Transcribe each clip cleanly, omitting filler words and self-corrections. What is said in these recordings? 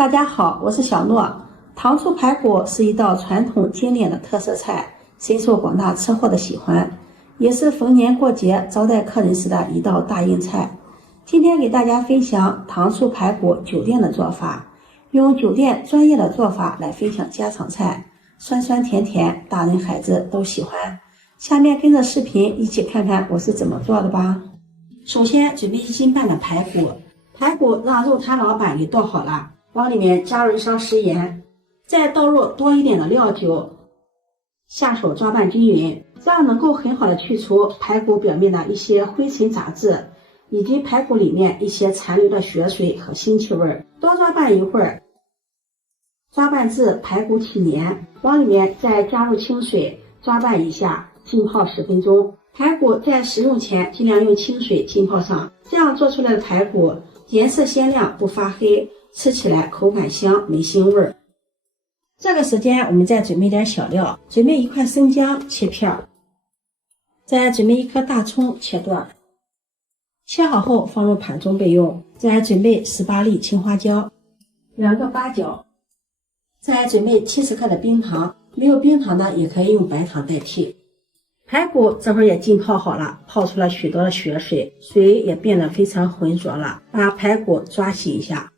大家好，我是小諾。糖醋排骨是一道傳統經典的特色菜，深受廣大吃貨的喜歡，也是逢年過節招待客人時的一道大硬菜。今天給大家分享糖醋排骨酒店的做法，用酒店專業的做法來分享家常菜，酸酸甜甜，大人孩子都喜歡。下面跟着視頻一起看看我是怎麼做的吧。首先準備1斤半的排骨，排骨讓肉摊老板給剁好了，往裡面加入1勺食鹽，再倒入多一點的料酒，下手抓拌均匀，這樣能夠很好的去除排骨表面的一些灰塵雜質，以及排骨裡面一些殘留的血水和腥氣味。多抓拌一會兒，抓拌至排骨起黏，往裡面再加入清水，抓拌一下，浸泡10分鐘。排骨在食用前盡量用清水浸泡上，這樣做出來的排骨顏色鮮亮，不發黑，吃起來口感香，沒腥味。這個時間我們再準備點小料，準備1塊生薑切片，再準備1顆大蔥切段，切好後放入盤中備用。再準備18粒青花椒，2個八角，再準備70克的冰糖，沒有冰糖的也可以用白糖代替。排骨這會兒也浸泡好了，泡出了許多的血水，水也變得非常渾濁了。把排骨抓洗一下，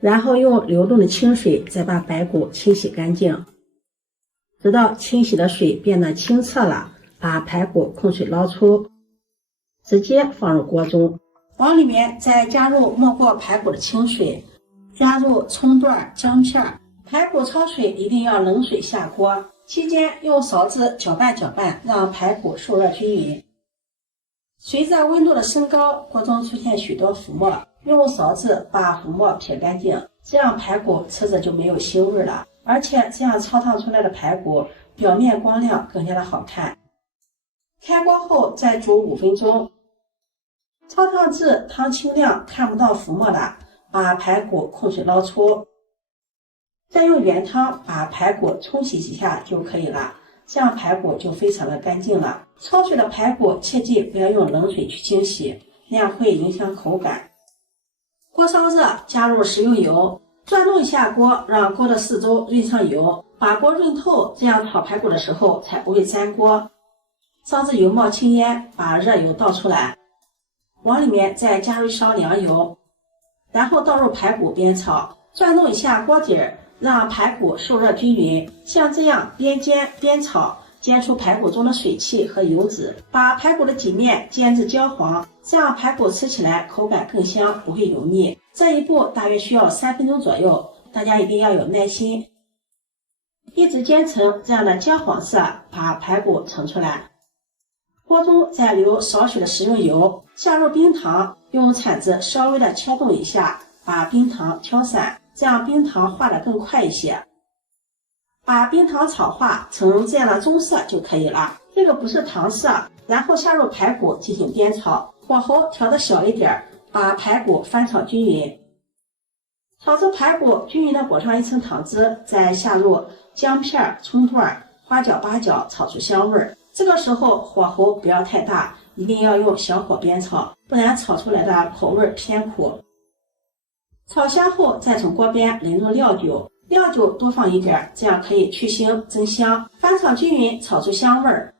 然後用流动的清水再把排骨清洗乾淨，直到清洗的水变得清澈了，把排骨控水捞出，直接放入鍋中，往裡面再加入没过排骨的清水，加入蔥段、薑片。排骨焯水一定要冷水下鍋，期間用勺子搅拌搅拌，讓排骨受热均匀。隨着溫度的升高，鍋中出現許多浮沫，用勺子把浮沫撇乾淨，這樣排骨吃着就沒有腥味了，而且這樣焯燙出來的排骨表面光亮，更加的好看。開鍋後再煮5分鐘，焯燙至湯清亮，看不到浮沫的，把排骨控水撈出，再用原湯把排骨冲洗幾下就可以了，這樣排骨就非常的乾淨了。焯水的排骨切記不要用冷水去清洗，那樣會影響口感。鍋燒熱，加入食用油，轉動一下鍋，讓鍋的四周潤上油，把鍋潤透，這樣炒排骨的時候才不會粘鍋。燒至油冒青煙，把熱油倒出來，往裡面再加入1勺涼油，然後倒入排骨煸炒，轉動一下鍋底兒，讓排骨受熱均匀，像這樣邊煎邊炒，煎出排骨中的水汽和油脂，把排骨的底面煎至焦黃，這樣排骨吃起來口感更香，不會油膩。這一步大約需要3分鐘左右，大家一定要有耐心，一直煎成這樣的焦黃色，把排骨盛出來。鍋中再留少許的食用油，下入冰糖，用鏟子稍微的敲動一下，把冰糖敲散，這樣冰糖化得更快一些。把冰糖炒化成這樣的棕色就可以了，這個不是糖色。然後下入排骨進行煸炒，火候調得小一點，把排骨翻炒均匀。炒至排骨均匀的裹上1層糖汁，再下入薑片、蔥段、花椒、八角，炒出香味。這個時候火候不要太大，一定要用小火煸炒，不然炒出來的口味偏苦。炒香後再從鍋邊淋入料酒，料酒多放一點，這樣可以去腥增香。翻炒均匀，炒出香味兒。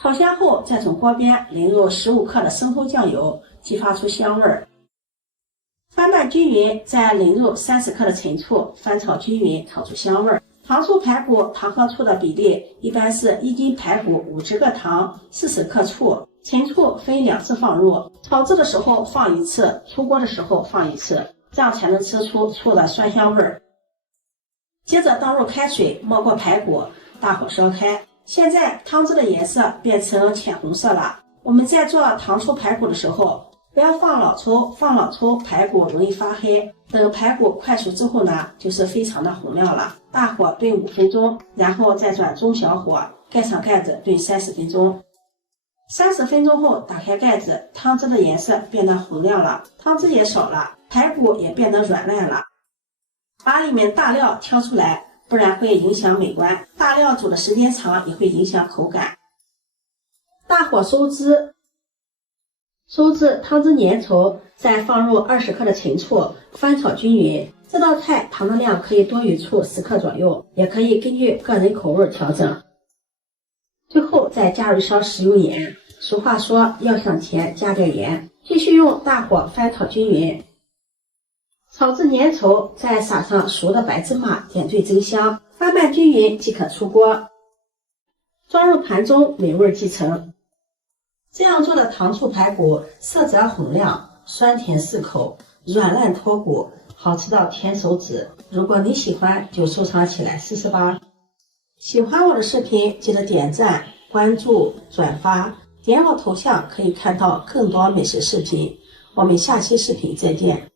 炒香後再從鍋邊淋入15克的生抽醬油，激發出香味兒。翻拌均匀，再淋入30克的陳醋，翻炒均匀，炒出香味兒。糖醋排骨糖和醋的比例一般是1斤排骨50克糖，40克醋，陳醋分2次放入，炒制的時候放1次，出鍋的時候放1次，這樣才能吃出醋的酸香味兒。接着倒入開水，没過排骨，大火燒開。現在湯汁的顏色變成淺紅色了。我們在做糖醋排骨的時候，不要放老抽，放老抽排骨容易發黑。等排骨快熟之後呢，就是非常的紅亮了。大火燉5分鐘，然後再轉中小火，蓋上蓋子燉30分鐘。30分鐘後打開蓋子，湯汁的顏色變得紅亮了，湯汁也少了，排骨也變得軟爛了。把裡面大料挑出來，不然會影響美觀。大料煮的時間長也會影響口感。大火收汁，收至湯汁粘稠，再放入20克的芹醋，翻炒均匀。这道菜糖的量可以多于醋10克左右，也可以根据个人口味调整。最后再加入一勺食用盐，俗话說要想甜加點鹽。繼續用大火翻炒均匀，炒至粘稠，再撒上熟的白芝麻，點綴增香，翻拌均匀即可出鍋。裝入盤中，美味繼承。這樣做的糖醋排骨色澤紅亮，酸甜適口，軟爛脫骨，好吃到舔手指。如果你喜歡，就收藏起來試試吧。喜歡我的視頻，記得點讚、關注、轉發，點我頭像可以看到更多美食視頻。我們下期視頻再見。